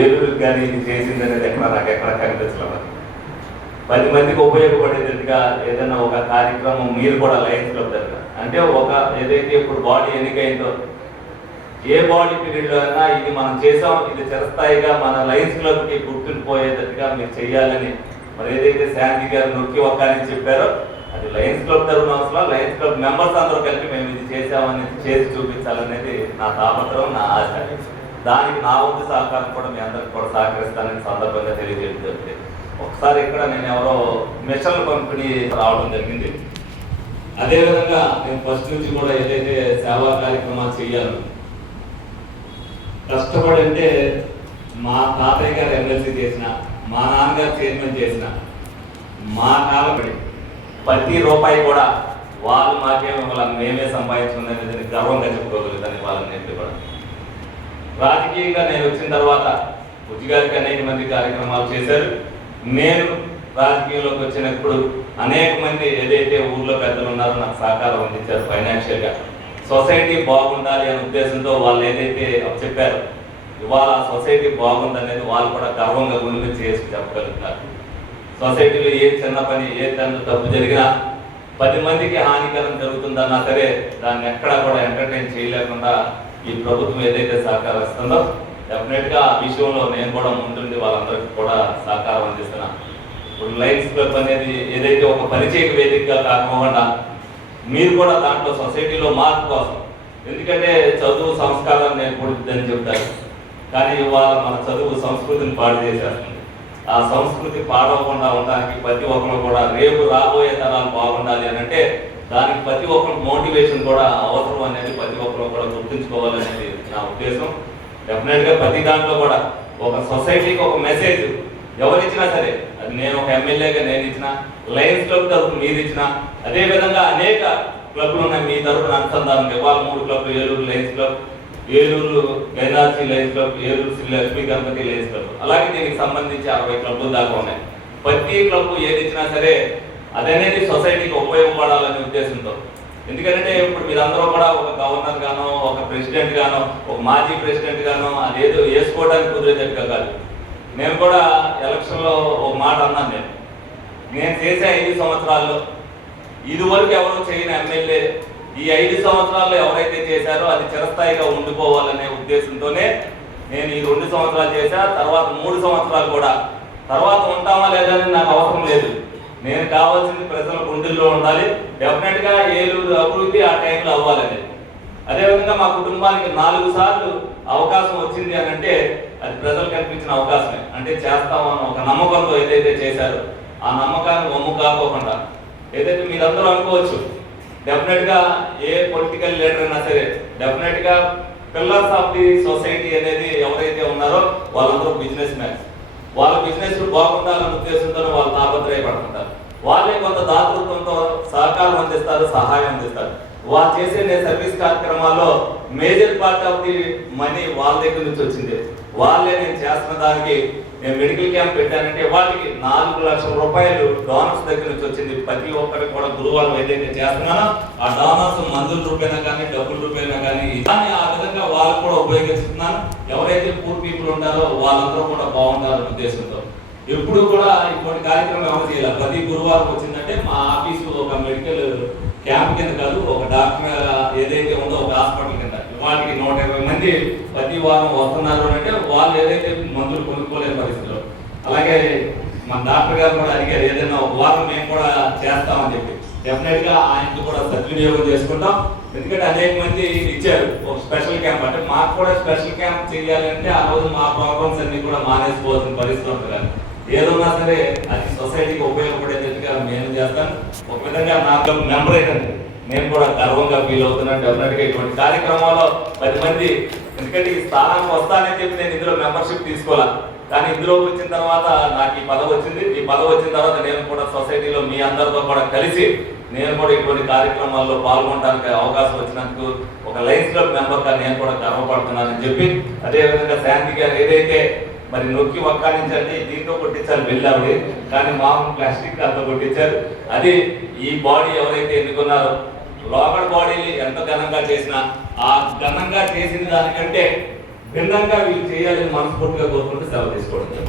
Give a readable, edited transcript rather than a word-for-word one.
ఏలూరుకి కానీ ఇది చేసింది అనేది నాకు ఎక్కడ కనిపించలేదు. 10 మందికి ఉపయోగపడేటట్టుగా ఏదైనా ఒక కార్యక్రమం మీరు కూడా లయన్స్ క్లబ్ దగ్గర అంటే ఒక ఏదైతే ఇప్పుడు బాడీ ఎన్నికైందో ఏ బాడీ పీరియడ్లో అయినా ఇది మనం చేసాం, ఇది చిరస్థాయిగా మన లయన్స్ క్లబ్కి గుర్తుండిపోయేటట్టుగా మీరు చేయాలని మరి ఏదైతే శాంతి గారు నొక్కి ఒక్కని చెప్పారో అది లయన్స్ క్లబ్ తరఫున అవసరం, లయన్స్ క్లబ్ మెంబర్స్ అందరూ కలిపి మేము ఇది చేసామని చేసి చూపించాలనేది నా తాపత్రం, నా ఆశ. దానికి నా వంతు సహకారం కూడా మీ అందరికి కూడా సహకరిస్తానని సందర్భంగా తెలియజేస్తుంది. ఒకసారి ఇక్కడ నేను ఎవరో మిషన్లు పంపిణీ రావడం జరిగింది. అదేవిధంగా నేను ఫస్ట్ నుంచి కూడా ఏదైతే సేవా కార్యక్రమాలు చేయాలి కష్టపడి అంటే మా తాతయ్య గారు ఎమ్మెల్సీ చేసిన, మా నాన్నగారు చైర్మన్ చేసిన, మా కాలపడి ప్రతి రూపాయి కూడా వాళ్ళు మాకేమో వాళ్ళని మేమే సంపాదించుకునేది గర్వంగా చెప్పుకోగలుగుతాను. వాళ్ళని కూడా రాజకీయంగా నేను వచ్చిన తర్వాత ఉద్యోగానికి అనేక మంది కార్యక్రమాలు చేశారు. నేను రాజకీయంలోకి వచ్చినప్పుడు అనేక మంది ఏదైతే ఊర్లో పెద్దలు ఉన్నారో నాకు సహకారం అందించారు ఫైనాన్షియల్గా. సొసైటీ బాగుండాలి అనే ఉద్దేశంతో వాళ్ళు ఏదైతే చెప్పారో ఇవాళ సొసైటీ బాగుందనేది వాళ్ళు కూడా గర్వంగా గుండె చేసి చెప్పగలుగుతున్నారు. సొసైటీలో ఏ చిన్న పని ఏ చిన్న తప్పు జరిగినా 10 మందికి హానికరం జరుగుతుందన్నా సరే దాన్ని ఎక్కడా కూడా ఎంటర్టైన్ చేయలేకుండా ఈ ప్రభుత్వం ఏదైతే సహకరిస్తుందో డెఫినెట్గా ఆ విషయంలో నేను కూడా ముందుండి వాళ్ళందరికీ కూడా సహకారం అందిస్తున్నా. ఇప్పుడు లయన్స్ క్లబ్ అనేది ఏదైతే ఒక పరిచయ వేదికగా కాకుండా మీరు కూడా దాంట్లో సొసైటీలో మార్పు కోసం, ఎందుకంటే చదువు సంస్కారాన్ని నేర్పడుతుందని చెప్తారు, కానీ ఇవాళ మన చదువు సంస్కృతిని పాడు చేసేస్తుంది. ఆ సంస్కృతి పాడవకుండా ఉండడానికి ప్రతి ఒక్కరు కూడా రేపు రాబోయే తరాలు బాగుండాలి అని అంటే దానికి ప్రతి ఒక్కరు మోటివేషన్ కూడా అవసరం అనేది ప్రతి ఒక్కరు కూడా గుర్తుంచుకోవాలనేది నా ఉద్దేశం. డెఫినెట్గా ప్రతి దాంట్లో కూడా ఒక సొసైటీకి ఒక మెసేజ్ ఎవరిచ్చినా సరే, అది నేను ఒక ఎమ్మెల్యేగా నేను ఇచ్చిన, లయన్స్ క్లబ్ తరఫున మీరు ఇచ్చిన, అదేవిధంగా అనేక క్లబ్లు ఉన్నాయి మీ తరఫున అనుసంధానం. ఇవాళ 3 క్లబ్లు, Eluru Lions club, Eluru NRC Lions club, Eluru Sri Lakshmi Ganapathi Lions club, అలాగే దీనికి సంబంధించి 60 క్లబ్లు దాకా ఉన్నాయి. ప్రతి క్లబ్ ఏది ఇచ్చినా సరే అదనేది సొసైటీకి ఉపయోగపడాలనే ఉద్దేశంతో. ఎందుకంటే ఇప్పుడు మీరందరూ కూడా ఒక గవర్నర్ గానో, ఒక ప్రెసిడెంట్ గానో, ఒక మాజీ ప్రెసిడెంట్ గానో అదేదో వేసుకోవడానికి కుదిరేటట్టుగా కాదు. నేను కూడా ఎలక్షన్లో ఒక మాట అన్నాను, నేను చేసే 5 సంవత్సరాల్లో ఇదివరకు ఎవరు చేయని ఎమ్మెల్యే ఈ 5 సంవత్సరాల్లో ఎవరైతే చేశారో అది చిరస్థాయిగా ఉండిపోవాలనే ఉద్దేశంతోనే నేను ఈ 2 సంవత్సరాలు చేశా. తర్వాత 3 సంవత్సరాలు కూడా తర్వాత ఉంటామా లేదని నాకు అవసరం లేదు. నేను కావాల్సింది ప్రజల గుండెల్లో ఉండాలి. డెఫినెట్గా ఏలూరు అభివృద్ధి ఆ టైంలో అవ్వాలనేది. అదేవిధంగా మా కుటుంబానికి 4 సార్లు అవకాశం వచ్చింది అని అంటే అది ప్రజలు కల్పించిన అవకాశమే. అంటే చేస్తామని ఒక నమ్మకంతో ఏదైతే చేశారో ఆ నమ్మకాన్ని వమ్ము కాకోకుండా ఏదైతే మీరందరూ అనుకోవచ్చు, డెఫినెట్గా ఏ పొలిటికల్ లీడర్ అయినా సరే డెఫినెట్గా పిల్లర్స్ ఆఫ్ ది సొసైటీ అనేది ఎవరైతే ఉన్నారో వాళ్ళందరూ బిజినెస్ మ్యాన్స్. వాళ్ళ బిజినెస్ బాగుండాలనే ఉద్దేశంతో వాళ్ళు తాపత్రయపడుతుంటారు. వాళ్ళే కొంత దాతృత్వంతో సహకారం అందిస్తారు, సహాయం అందిస్తారు. వాళ్ళు చేసే సర్వీస్ కార్యక్రమాల్లో major part of the money వాళ్ళ దగ్గర నుంచి వచ్చింది. వాళ్ళే నేను చేస్తున్న దానికి నేను మెడికల్ క్యాంప్ పెట్టానంటే వాళ్ళకి 4 లక్షల రూపాయలు డోనర్స్ దగ్గర నుంచి వచ్చింది. ప్రతి ఒక్కరికి కూడా గురువారం ఏదైతే చేస్తున్నానో ఆ డోనర్స్ మందుల రూపేనా కానీ డబ్బుల రూపేనా కానీ దాన్ని ఆ విధంగా వాళ్ళు కూడా ఉపయోగిస్తున్నాను. ఎవరైతే పూర్ పీపుల్ ఉంటారో వాళ్ళందరూ కూడా బాగుంటారనే ఉద్దేశంతో ఎప్పుడు కూడా ఇటువంటి కార్యక్రమం ఎవరు చేయాలి. ప్రతి గురువారం వచ్చిందంటే మా ఆఫీసు ఒక మెడికల్ క్యాంప్ కింద కాదు, ఒక డాక్టర్ ఏదైతే ఉందో ఒక హాస్పిటల్ కింద వాటికి 120 మంది ప్రతి వారం వస్తున్నారు అంటే వాళ్ళు ఏదైతే మందులు కొనుక్కోలేని పరిస్థితిలో. అలాగే మన డాక్టర్ గారు కూడా అడిగారు ఏదైనా ఒక వారం మేము కూడా చేస్తామని చెప్పి. డెఫినెట్గా ఆయనకు కూడా సద్వినియోగం చేసుకుంటాం. ఎందుకంటే అనేక మంది ఇచ్చారు ఒక స్పెషల్ క్యాంప్, అంటే మాకు కూడా స్పెషల్ క్యాంప్ చేయాలంటే ఆ రోజు మా ప్రోగ్రామ్స్ అన్ని కూడా మానేసుకోవాల్సిన పరిస్థితి ఉంటుంది. కానీ ఏదన్నా సరే అది సొసైటీకి ఉపయోగపడేటట్టుగా నేను చేస్తాను. ఒక విధంగా నాకు మెంబర్ అయితే నేను కూడా గర్వంగా ఫీల్ అవుతున్నాను. డెఫినెట్గా ఇటువంటి కార్యక్రమాల్లో 10 మంది, ఎందుకంటే ఈ స్థానానికి వస్తానని చెప్పి నేను ఇందులో మెంబర్షిప్ తీసుకోవాలి. కానీ ఇందులోకి వచ్చిన తర్వాత నాకు ఈ పదవి వచ్చింది. ఈ పదవి వచ్చిన తర్వాత నేను కూడా సొసైటీలో మీ అందరితో కూడా కలిసి నేను కూడా ఇటువంటి కార్యక్రమాల్లో పాల్గొనడానికి అవకాశం వచ్చినందుకు ఒక లయన్స్ క్లబ్ మెంబర్గా నేను కూడా గర్వపడుతున్నానని చెప్పి, అదేవిధంగా శాంతి గారు ఏదైతే మరి నొక్కి ఒక్కానించండి దీంతో కొట్టించాలి వెళ్ళావిడి, కానీ మామూలు ప్లాస్టిక్ అంతా కొట్టించారు. అది ఈ బాడీ ఎవరైతే ఎన్నుకున్నారో లోకల్ బాడీని ఎంత ఘనంగా చేసినా ఆ ఘనంగా చేసిన దానికంటే భిన్నంగా వీళ్ళు చేయాలని మనస్ఫూర్తిగా కోరుకుంటూ సెలవు తీసుకోవడం.